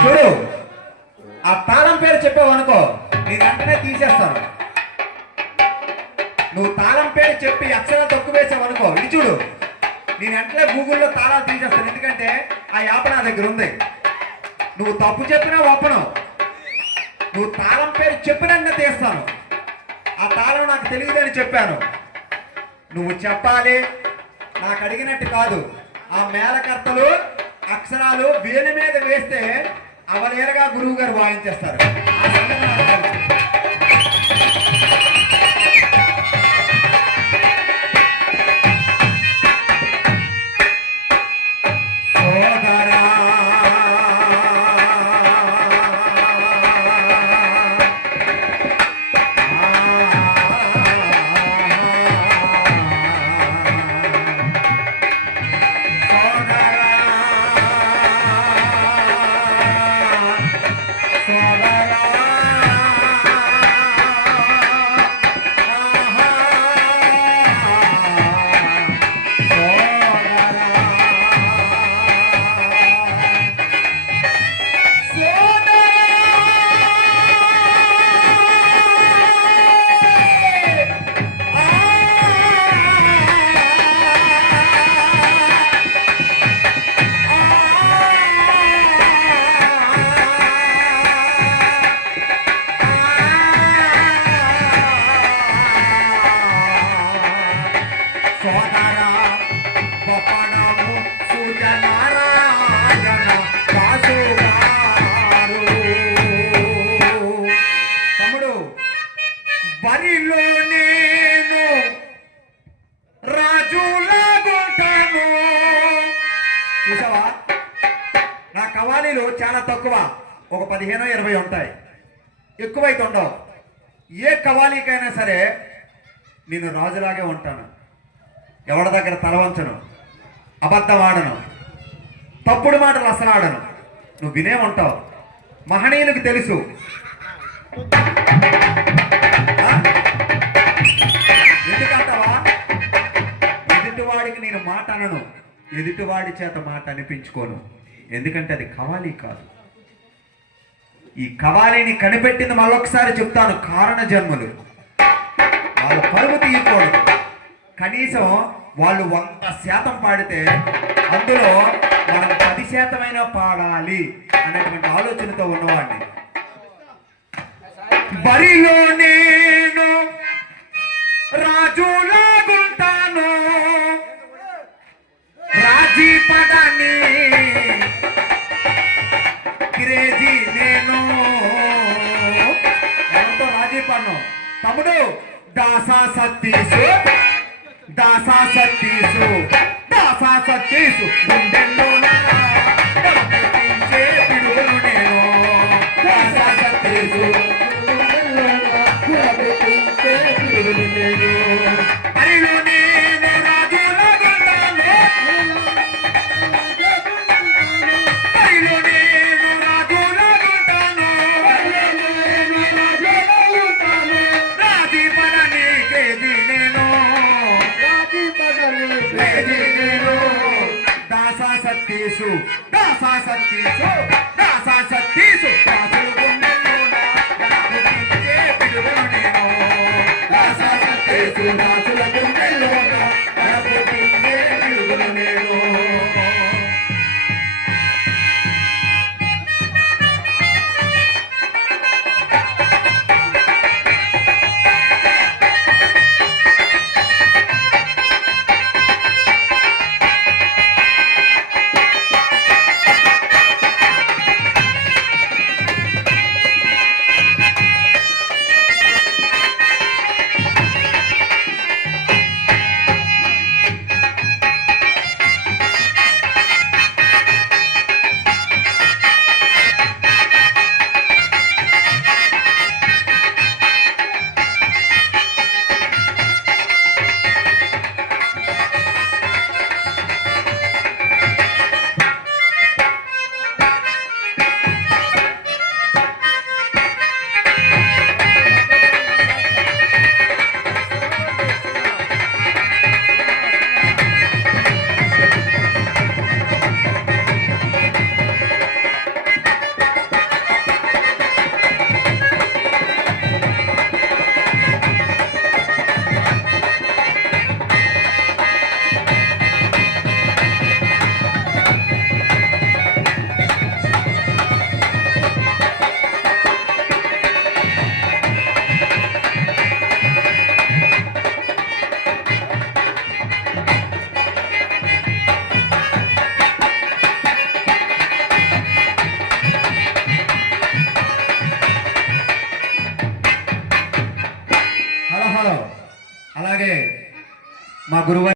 చూడు, ఆ తాళం పేరు చెప్పావు అనుకో, నేను వెంటనే తీసేస్తాను. నువ్వు తాళం పేరు చెప్పి అక్షరం తక్కువ వేసావు అనుకో, ఇది చూడు, నేను వెంటనే గూగుల్లో తాళాలు తీసేస్తాను. ఎందుకంటే ఆ యాప్ నా దగ్గర ఉంది. నువ్వు తప్పు చెప్పినా ఒప్పను, నువ్వు తాళం పేరు చెప్పినాక తీస్తాను. ఆ తాళం నాకు తెలియదని చెప్పాను, నువ్వు చెప్పాలి, నాకు అడిగినట్టు కాదు. ఆ మేళకర్తలు అక్షరాలు వేలి మీద వేస్తే అవలేరుగా గురువు గారు వాయించేస్తారు. ఆ సంగతి నాకు తెలుసు. చూసావా, నా కవాలీలు చాలా తక్కువ, ఒక 15-20 ఉంటాయి, ఎక్కువైతే ఉండవు. ఏ కవాలీకైనా సరే నేను రాజులాగే ఉంటాను. ఎవరి దగ్గర తలవంచను, అబద్ధం ఆడను, తప్పుడు మాటలు అసలు ఆడను. నువ్వు వినే ఉంటావు, మహనీయులకు తెలుసు. ఎందుకంటావా, ఎదుటివాడికి నేను మాట అనను, ఎదుటివాడి చేత మాట అనిపించుకోను. ఎందుకంటే అది కవాలి కాదు. ఈ కవాలిని కనిపెట్టింది మళ్ళొకసారి చెప్తాను, కారణ జన్మలు. వాళ్ళ పరుగు తీయకూడదు. కనీసం వాళ్ళు 100% పాడితే అందులో మనం 10% పాడాలి అనేటువంటి ఆలోచనతో ఉన్నవాడిని. బరిలో నేను రాజులాగుంటాను, రాజీ పడని క్రేజీ నేను. ఎంతో రాజీ పడను తమ్ముడు. దాసా సత్తీసు, దాసా సత్తీసు, దాసా సత్తీసు, గుండెల్లో పిలుచే పిలువను నేను. దాసా సత్తీసు, పిలువను నేను. హరిలో నేను రాజులాగుంటాను, హరిలో నేను రాజులాగుంటాను, రాజీ పడని కేజీ నేను, కేజీ నేను. దాసా సత్తీసు, దాసా సత్తీసు, దాసా సత్తీసు, దాసులు గుండెల్లోన పిలిచే పిలువను నేను. దాసా సత్తీసు, దాసుల గుండెల్లోన పిలిచే పిలువను నేను. మా గురువు